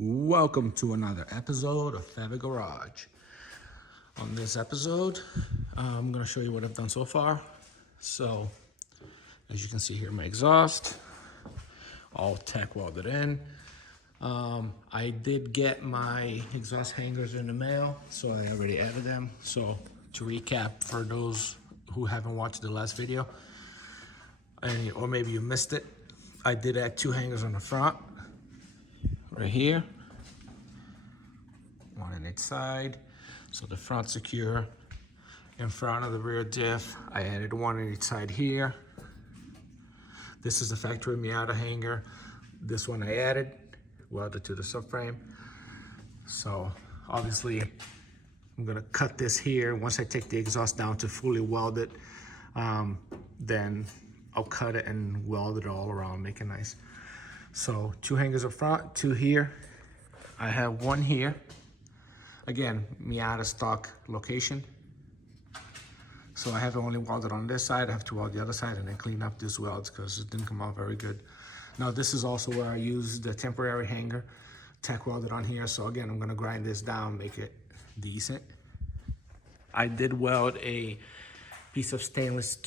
Welcome to another episode of Fabitgarage. On this episode, I'm going to show you what I've done so far. So, as you can see here, my exhaust, all tack welded in. I did get my exhaust hangers in the mail, so I already added them. So, to recap for those who haven't watched the last video, or maybe you missed it, I did add two hangers on the front. Right here, one on each side, so the front secure. In front of the rear diff, I added one on each side here. This is the factory Miata hanger. This one I added, welded to the subframe. So obviously, I'm gonna cut this here. Once I take the exhaust down to fully weld it, then I'll cut it and weld it all around, make it nice. So two hangers up front, two here. I have one here. Again, Miata stock location. So I have it only welded on this side. I have to weld the other side and then clean up these welds because it didn't come out very good. Now this is also where I use the temporary hanger, tack welded on here. So again, I'm gonna grind this down, make it decent. I did weld a piece of stainless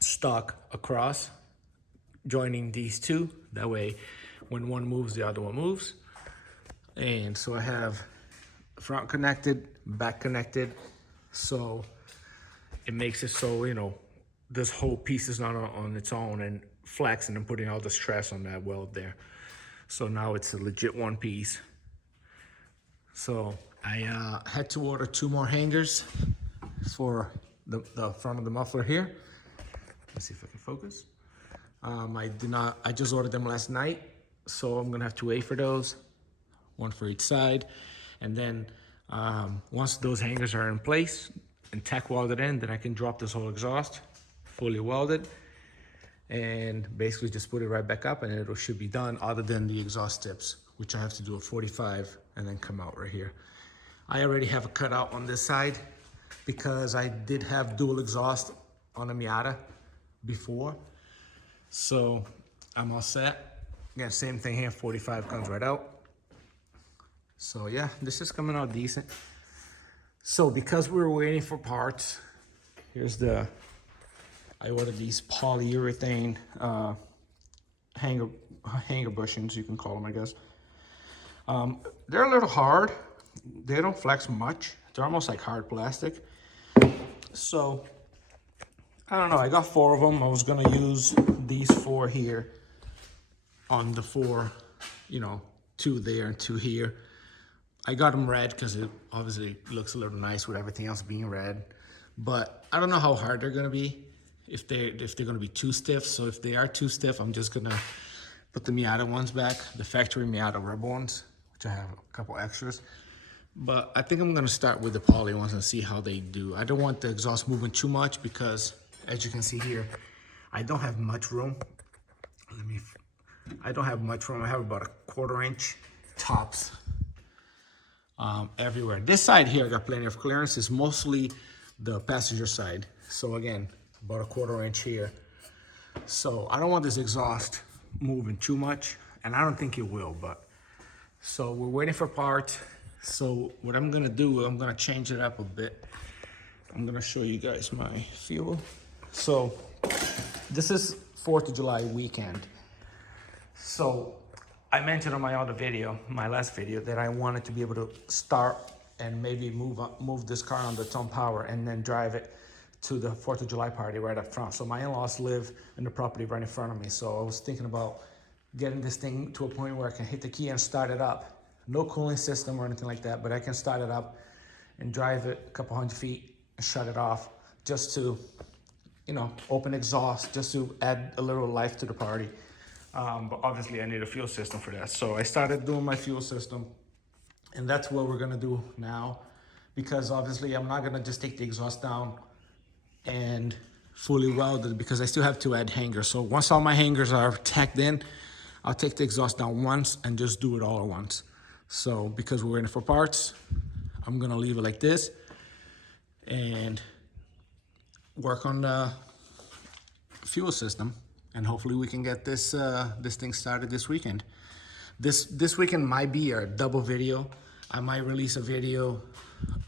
stock across, joining these two. That way, when one moves, the other one moves. And so I have front connected, back connected. So it makes it so, you know, this whole piece is not on its own and flexing and putting all the stress on that weld there. So now it's a legit one piece. So I had to order two more hangers for the front of the muffler here. Let's see if I can focus. I just ordered them last night, so I'm gonna have to wait for those, one for each side. And then once those hangers are in place and tack welded in, then I can drop this whole exhaust, fully welded, and basically just put it right back up and it should be done, other than the exhaust tips, which I have to do a 45 and then come out right here. I already have a cutout on this side because I did have dual exhaust on a Miata before. So I'm all set. Again, same thing here, 45 comes right out. So yeah, this is coming out decent. So because we were waiting for parts, I ordered these polyurethane hanger bushings, you can call them, I guess. They're a little hard. They don't flex much. They're almost like hard plastic. So I don't know, I got 4 of them. I was gonna use these 4 here on the 4, you know, 2 there and 2 here. I got them red because it obviously looks a little nice with everything else being red. But I don't know how hard they're gonna be, if they're gonna be too stiff. So if they are too stiff, I'm just gonna put the Miata ones back, the factory Miata rubber ones, which I have a couple extras. But I think I'm gonna start with the poly ones and see how they do. I don't want the exhaust moving too much because, as you can see here, I don't have much room. I don't have much room. I have about a 1/4 inch tops everywhere. This side here, I got plenty of clearance. It's mostly the passenger side. So again, about a 1/4 inch here. So I don't want this exhaust moving too much, and I don't think it will, but. So we're waiting for parts. So what I'm gonna do, I'm gonna change it up a bit. I'm gonna show you guys my fuel. So this is 4th of July weekend. So I mentioned on my other video, my last video, that I wanted to be able to start and maybe move this car under tone power and then drive it to the 4th of July party right up front. So my in-laws live in the property right in front of me. So I was thinking about getting this thing to a point where I can hit the key and start it up. No cooling system or anything like that, but I can start it up and drive it a couple 100 feet and shut it off, just to, you know, open exhaust, just to add a little life to the party. But obviously I need a fuel system for that. So I started doing my fuel system, and that's what we're gonna do now, because obviously I'm not gonna just take the exhaust down and fully weld it, because I still have to add hangers. So once all my hangers are tacked in, I'll take the exhaust down once and just do it all at once. So because we're waiting for parts, I'm gonna leave it like this and work on the fuel system, and hopefully we can get this thing started this weekend. This weekend might be a double video. I might release a video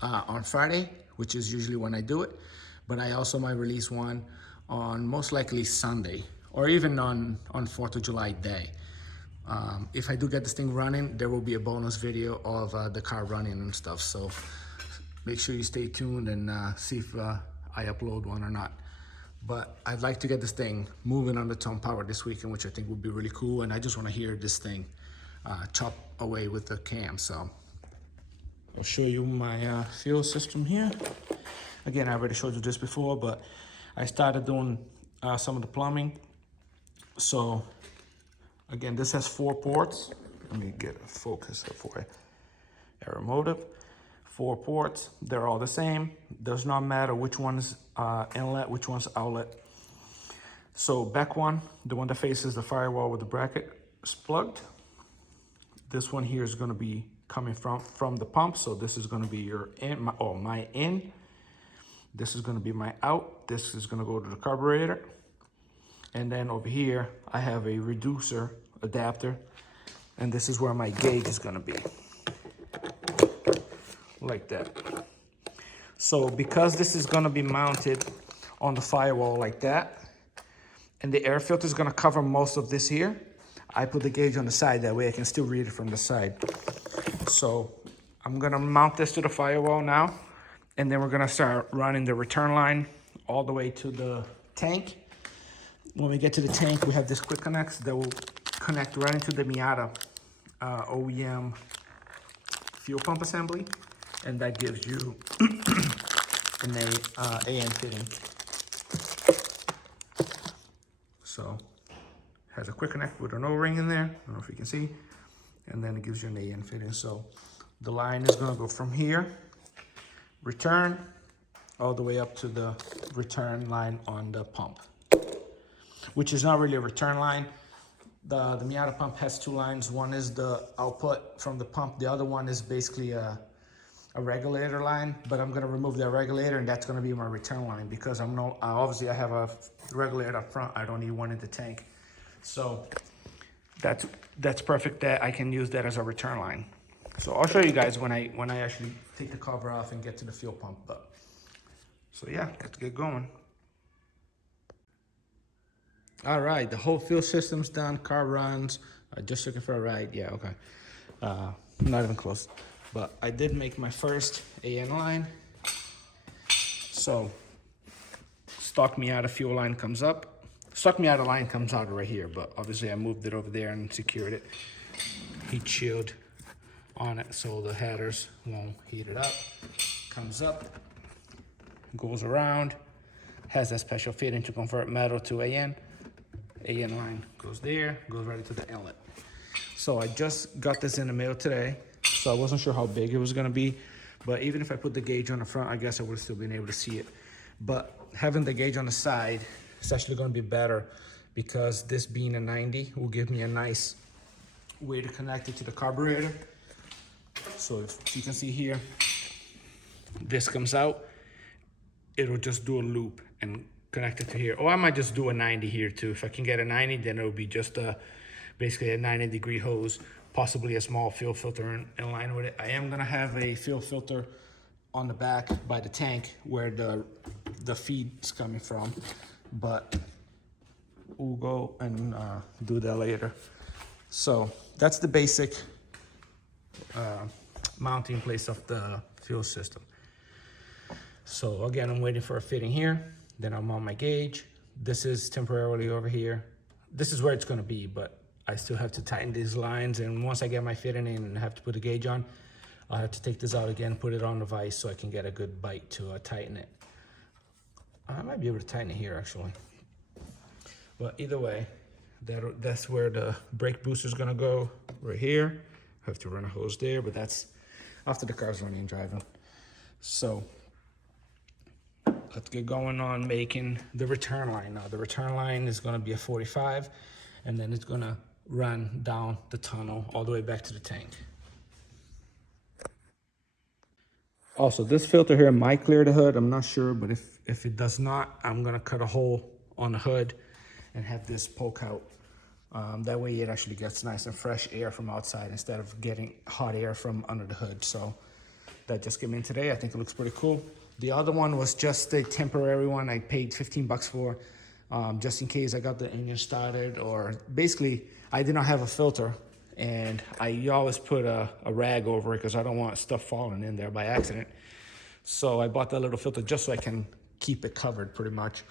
on Friday, which is usually when I do it, but I also might release one on most likely Sunday, or even on 4th of July day. If I do get this thing running, there will be a bonus video of the car running and stuff. So make sure you stay tuned and see if I upload one or not. But I'd like to get this thing moving on the tone power this weekend, which I think would be really cool. And I just want to hear this thing chop away with the cam. So I'll show you my fuel system here. Again, I already showed you this before, but I started doing some of the plumbing. So again, this has 4 ports. Let me get a focus for you. Aeromotive, 4 ports. They're all the same. Does not matter which one's inlet, which one's outlet. So back one, the one that faces the firewall with the bracket, is plugged. This one here is going to be coming from the pump. So this is going to be your in, my in. This is going to be my out. This is going to go to the carburetor. And then over here, I have a reducer adapter, and this is where my gauge is gonna be, like that. So because this is gonna be mounted on the firewall like that, and the air filter is gonna cover most of this here, I put the gauge on the side, that way I can still read it from the side. So I'm gonna mount this to the firewall now, and then we're gonna start running the return line all the way to the tank. When we get to the tank, we have this quick connects that will connect right into the Miata OEM fuel pump assembly, and that gives you an AN fitting. So has a quick connect with an O-ring in there. I don't know if you can see, and then it gives you an AN fitting. So the line is going to go from here, return, all the way up to the return line on the pump, which is not really a return line. The Miata pump has 2 lines. One is the output from the pump. The other one is basically a regulator line, but I'm gonna remove that regulator, and that's gonna be my return line, because obviously I have a regulator up front. I don't need one in the tank. So that's perfect, that I can use that as a return line. So I'll show you guys when I actually take the cover off and get to the fuel pump. But so yeah, let's get going. All right, the whole fuel system's done, car runs. Just looking for a ride. Yeah, okay. Not even close. But I did make my first AN line. So stock Miata fuel line comes up. Stock Miata line comes out right here, but obviously I moved it over there and secured it. Heat shield on it so the headers won't heat it up. Comes up, goes around, has that special fitting to convert metal to AN. AN line goes there, goes right into the inlet. So I just got this in the mail today, so I wasn't sure how big it was gonna be, but even if I put the gauge on the front, I guess I would have still been able to see it. But having the gauge on the side, it's actually gonna be better, because this being a 90 will give me a nice way to connect it to the carburetor. So if you can see here, this comes out, it'll just do a loop and connect it to here. Or I might just do a 90 here too. If I can get a 90, then it'll be just basically a 90-degree hose, possibly a small fuel filter in line with it. I am gonna have a fuel filter on the back by the tank where the feed's coming from, but we'll go and do that later. So that's the basic mounting place of the fuel system. So again, I'm waiting for a fitting here. Then I'll mount my gauge. This is temporarily over here. This is where it's gonna be, but I still have to tighten these lines. And once I get my fitting in and have to put a gauge on, I'll have to take this out again, put it on the vise so I can get a good bite to tighten it. I might be able to tighten it here actually. But either way, that's where the brake booster is gonna go, right here. I have to run a hose there, but that's after the car's running and driving. So let's get going on making the return line. Now the return line is gonna be a 45, and then it's gonna run down the tunnel all the way back to the tank. Also, this filter here might clear the hood, I'm not sure, but if it does not, I'm gonna cut a hole on the hood and have this poke out That way it actually gets nice and fresh air from outside instead of getting hot air from under the hood. So that just came in today. I think it looks pretty cool. The other one was just a temporary one. I paid 15 bucks for, just in case I got the engine started, or basically I did not have a filter, and I always put a rag over it because I don't want stuff falling in there by accident. So I bought that little filter just so I can keep it covered pretty much.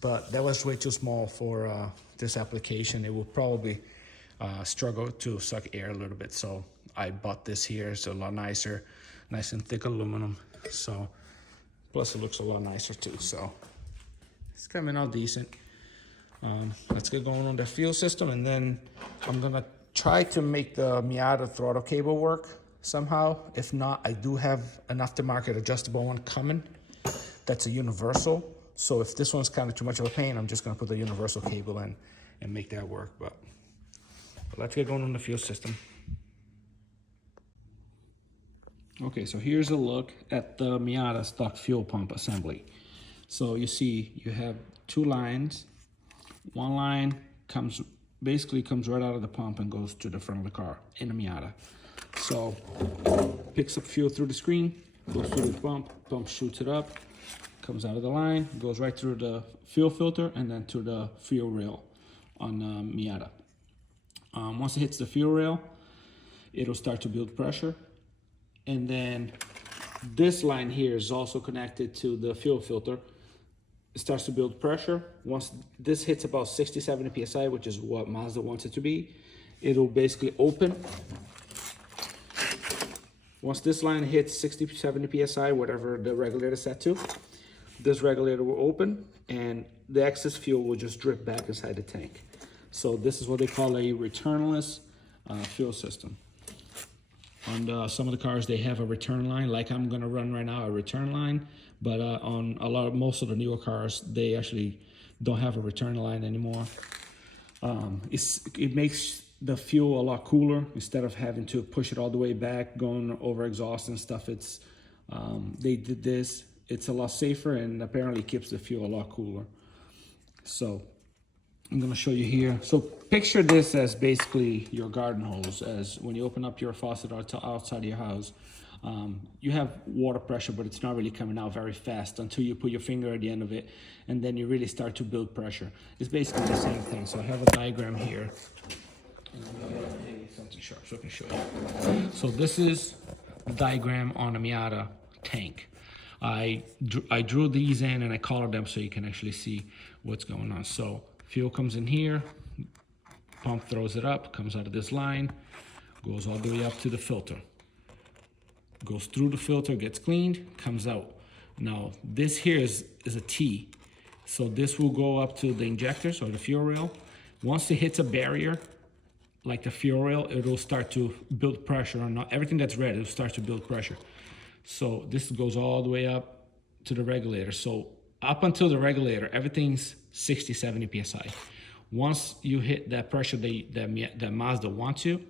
But that was way too small for this application. It will probably struggle to suck air a little bit. So I bought this here. It's a lot nicer, nice and thick aluminum. So plus it looks a lot nicer too. So it's coming out decent. Let's get going on the fuel system, and then I'm gonna try to make the Miata throttle cable work somehow. If not, I do have an aftermarket adjustable one coming. That's a universal. So if this one's kind of too much of a pain, I'm just gonna put the universal cable in and make that work. But let's get going on the fuel system. Okay, so here's a look at the Miata stock fuel pump assembly. So you see you have two lines. One line basically comes right out of the pump and goes to the front of the car in a Miata. So picks up fuel through the screen, goes through the pump shoots it up, comes out of the line, goes right through the fuel filter and then to the fuel rail on Miata. Once it hits the fuel rail, it'll start to build pressure. And then this line here is also connected to the fuel filter. It starts to build pressure. Once this hits about 60-70 PSI, which is what Mazda wants it to be, it'll basically open. Once this line hits 60-70 PSI, whatever the regulator is set to, this regulator will open and the excess fuel will just drip back inside the tank. So this is what they call a returnless fuel system. On some of the cars, they have a return line, like I'm gonna run right now, a return line. But on most of the newer cars, they actually don't have a return line anymore. It makes the fuel a lot cooler instead of having to push it all the way back, going over exhaust and stuff. They did this. It's a lot safer and apparently keeps the fuel a lot cooler. So I'm gonna show you here. So picture this as basically your garden hose. As when you open up your faucet outside of your house, you have water pressure, but it's not really coming out very fast until you put your finger at the end of it, and then you really start to build pressure. It's basically the same thing. So I have a diagram here. Something sharp so I can show you. So this is a diagram on a Miata tank. I drew these in and I colored them so you can actually see what's going on. So fuel comes in here, pump throws it up, comes out of this line, goes all the way up to the filter. Goes through the filter, gets cleaned, comes out. Now this here is a T. So this will go up to the injectors or the fuel rail. Once it hits a barrier, like the fuel rail, it'll start to build pressure on everything that's red, it'll start to build pressure. So this goes all the way up to the regulator. So up until the regulator, everything's 60-70 PSI. Once you hit that pressure that Mazda wants you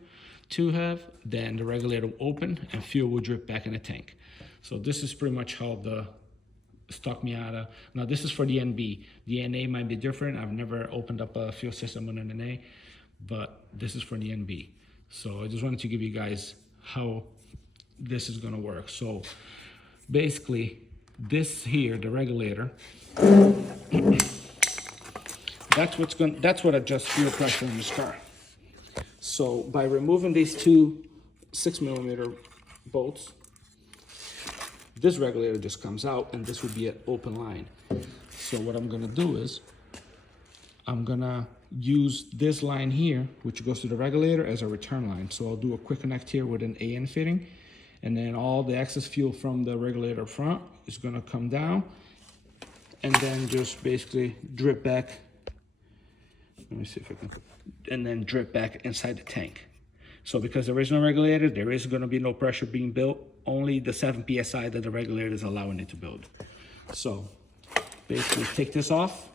to have, then the regulator will open and fuel will drip back in the tank. So this is pretty much how the stock Miata. Now this is for the NB. The NA might be different. I've never opened up a fuel system on an NA, but this is for the NB. So I just wanted to give you guys how this is gonna work. So basically this here, the regulator, that's what adjusts fuel pressure in this car. So by removing these two 6mm bolts, this regulator just comes out and this would be an open line. So what I'm gonna do is I'm gonna use this line here, which goes to the regulator, as a return line. So I'll do a quick connect here with an AN fitting, and then all the excess fuel from the regulator front is gonna come down and then just basically drip back. Let me see if I can, and then drip back inside the tank. So because there is no regulator, there is gonna be no pressure being built, only the 7 PSI that the regulator is allowing it to build. So basically take this off,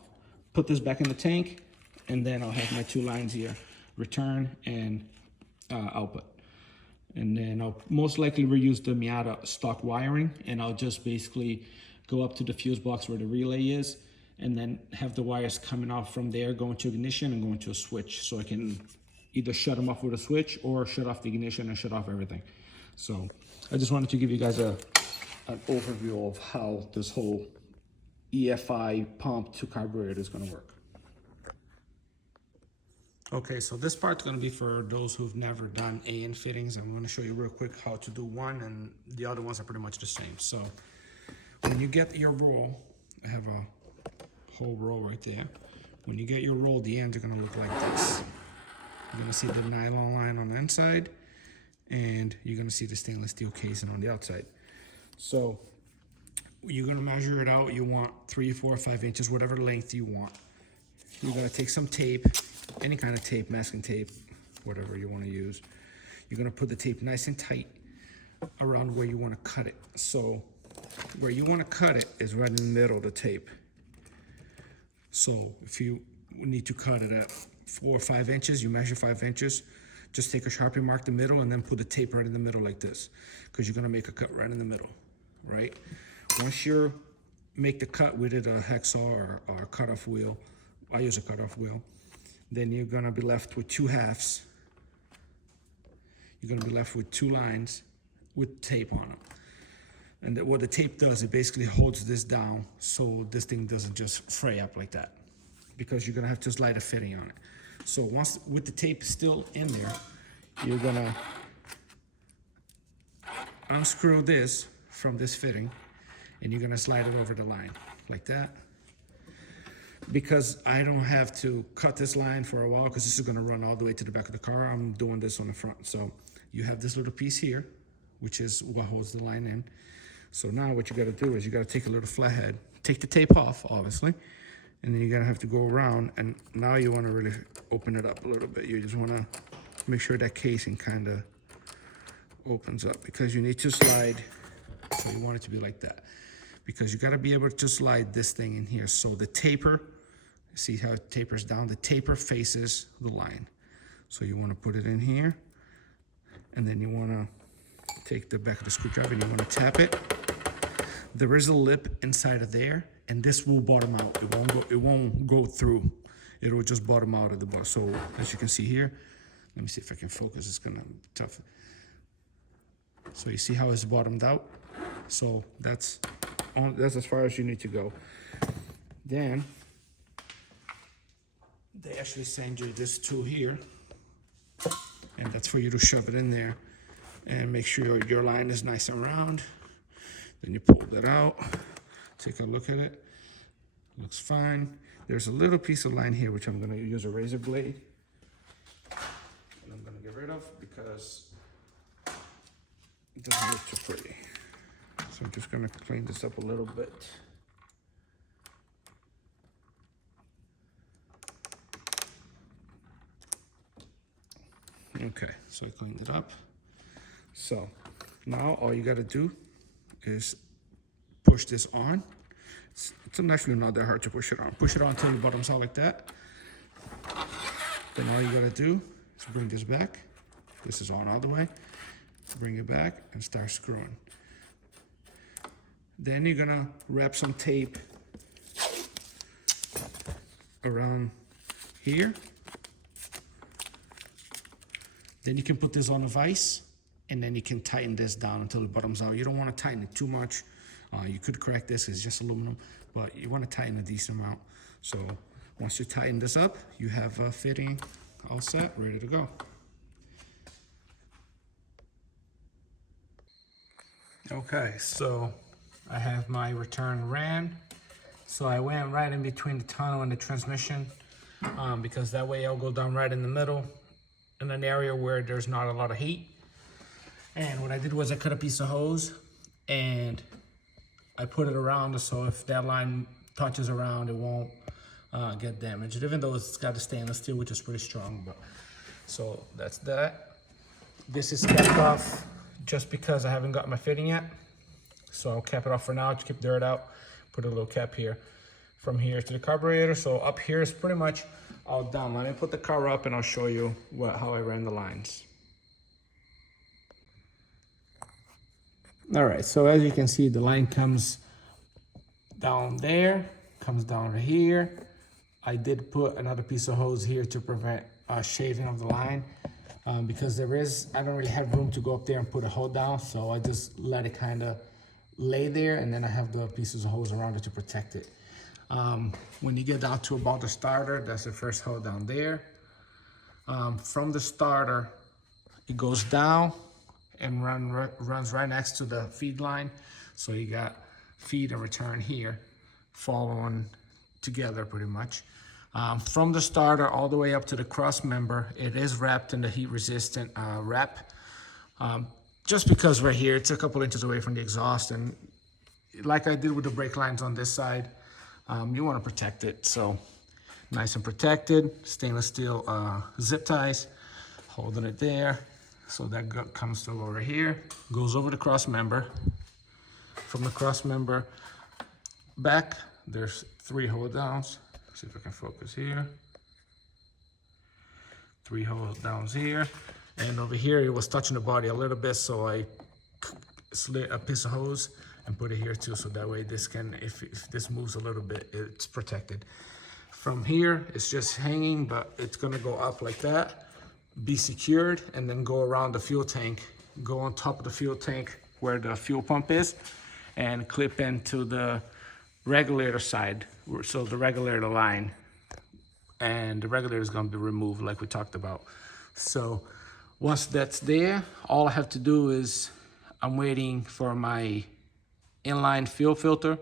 put this back in the tank, and then I'll have my two lines here, return and output. And then I'll most likely reuse the Miata stock wiring, and I'll just basically go up to the fuse box where the relay is and then have the wires coming out from there, going to ignition and going to a switch. So I can either shut them off with a switch or shut off the ignition and shut off everything. So I just wanted to give you guys an overview of how this whole EFI pump to carburetor is going to work. Okay, so this part's going to be for those who've never done AN fittings. I'm going to show you real quick how to do one, and the other ones are pretty much the same. So when you get your roll, I have a whole roll right there. When you get your roll, the ends are going to look like this. You're going to see the nylon line on the inside, and you're going to see the stainless steel casing on the outside. So you're going to measure it out. You want 3, 4, 5 inches, whatever length you want. You're going to take some tape, any kind of tape, masking tape, whatever you want to use. You're going to put the tape nice and tight around where you want to cut it. So where you want to cut it is right in the middle of the tape. So if you need to cut it at 4 or 5 inches, you measure 5 inches, just take a Sharpie, mark the middle, and then put the tape right in the middle like this, because you're going to make a cut right in the middle, right? Once you make the cut with it, a hacksaw or a cutoff wheel, I use a cutoff wheel, then you're going to be left with 2 halves. You're going to be left with 2 lines with tape on them. And what the tape does, it basically holds this down so this thing doesn't just fray up like that, because you're going to have to slide a fitting on it. So once with the tape still in there, you're going to unscrew this from this fitting, and you're going to slide it over the line like that. Because I don't have to cut this line for a while, because this is going to run all the way to the back of the car, I'm doing this on the front. So you have this little piece here, which is what holds the line in. So now what you got to do is you got to take a little flathead, take the tape off, obviously, and then you're going to have to go around, and now you want to really open it up a little bit. You just want to make sure that casing kind of opens up, because you need to slide. So you want it to be like that, because you got to be able to slide this thing in here. So the taper, see how it tapers down? The taper faces the line. So you want to put it in here, and then you want to take the back of the screwdriver and you want to tap it. There is a lip inside of there, and this will bottom out. It won't go through. It will just bottom out of the bottom. So as you can see here, let me see if I can focus. It's gonna be tough. So you see how it's bottomed out? So that's as far as you need to go. Then they actually send you this tool here, and that's for you to shove it in there and make sure your line is nice and round. Then you pull that out, take a look at it. Looks fine. There's a little piece of line here which I'm going to use a razor blade, and I'm going to get rid of because it doesn't look too pretty. So I'm just going to clean this up a little bit. Okay, so I cleaned it up. So now all you got to do is push this on. It's actually not that hard to push it on. Push it on until it bottoms out like that. Then all you got to do is bring this back. This is on all the way. Bring it back and start screwing. Then you're gonna wrap some tape around here. Then you can put this on a vise, and then you can tighten this down until it bottoms out. You don't want to tighten it too much. You could crack this, it's just aluminum, but you want to tighten a decent amount. So once you tighten this up, you have a fitting all set, ready to go. Okay, so I have my return ran. So I went right in between the tonneau and the transmission, because that way I'll go down right in the middle in an area where there's not a lot of heat. And what I did was I cut a piece of hose and I put it around, so if that line touches around, it won't get damaged, even though it's got a stainless steel, which is pretty strong. But so that's that. This is capped off just because I haven't got my fitting yet. So I'll cap it off for now to keep dirt out. Put a little cap here from here to the carburetor. So up here is pretty much all done. Let me put the car up and I'll show you how I ran the lines. All right, so as you can see, the line comes down there, comes down to here. I did put another piece of hose here to prevent shaving of the line because I don't really have room to go up there and put a hole down, so I just let it kind of lay there, and then I have the pieces of hose around it to protect it. When you get down to about the starter, that's the first hole down there. From the starter, it goes down and runs right next to the feed line. So you got feed and return here, following together pretty much. From the starter all the way up to the cross member, it is wrapped in the heat resistant wrap. Just because right here, it's a couple inches away from the exhaust, and like I did with the brake lines on this side, you want to protect it. So nice and protected, stainless steel zip ties, holding it there. So that comes to over here, goes over the cross member. From the cross member back, there's 3 hold downs. See if I can focus here. 3 hold downs here. And over here, it was touching the body a little bit, so I slid a piece of hose and put it here too, so that way this can, if this moves a little bit, it's protected. From here, it's just hanging, but it's gonna go up like that, be secured, and then go around the fuel tank, go on top of the fuel tank where the fuel pump is, and clip into the regulator side, so the regulator line, and the regulator is going to be removed like we talked about. So once that's there, all I have to do is I'm waiting for my inline fuel filter,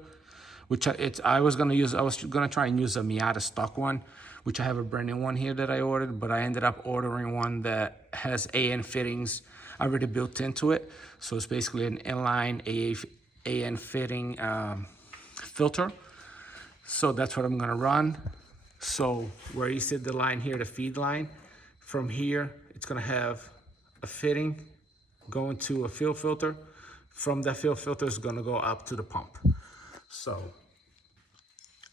which I was going to try and use a Miata stock one, which I have a brand new one here that I ordered, but I ended up ordering one that has AN fittings already built into it. So it's basically an inline AN fitting filter. So that's what I'm gonna run. So where you see the line here, the feed line, from here, it's gonna have a fitting going to a fuel filter. From that fuel filter, it's gonna go up to the pump. So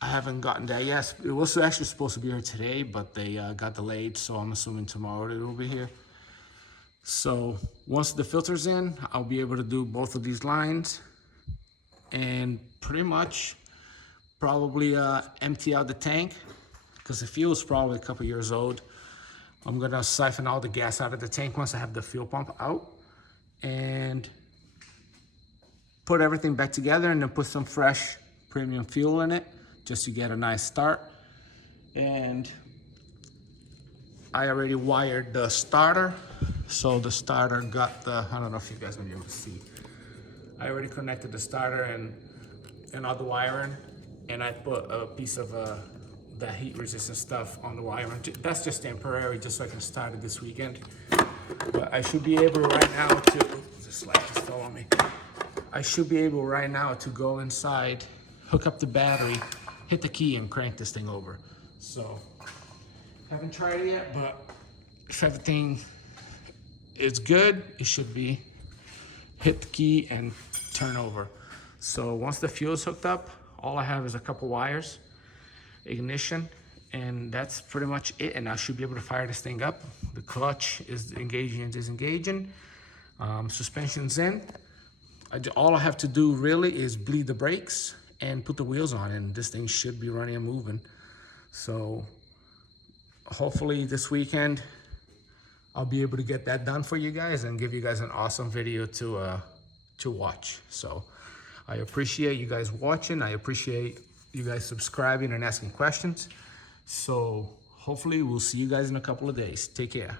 I haven't gotten that yet. It was actually supposed to be here today, but they got delayed, so I'm assuming tomorrow it will be here. So once the filter's in, I'll be able to do both of these lines and pretty much probably empty out the tank, because the fuel is probably a couple years old. I'm gonna siphon all the gas out of the tank once I have the fuel pump out, and put everything back together, and then put some fresh premium fuel in it just to get a nice start. And I already wired the starter, so the starter got the, I don't know if you guys will be able to see. I already connected the starter and all the wiring, and I put a piece of the heat resistant stuff on the wiring. That's just temporary, just so I can start it this weekend. But I should be able right now to, this light just fell on me. I should be able right now to go inside, hook up the battery, hit the key, and crank this thing over. So, haven't tried it yet, but if everything is good, it should be hit the key and turn over. So once the fuel is hooked up, all I have is a couple wires, ignition, and that's pretty much it. And I should be able to fire this thing up. The clutch is engaging and disengaging. Suspension's in. All I have to do really is bleed the brakes and put the wheels on, and this thing should be running and moving. So hopefully this weekend I'll be able to get that done for you guys and give you guys an awesome video to watch. So I appreciate you guys watching. I appreciate you guys subscribing and asking questions. So hopefully we'll see you guys in a couple of days. Take care.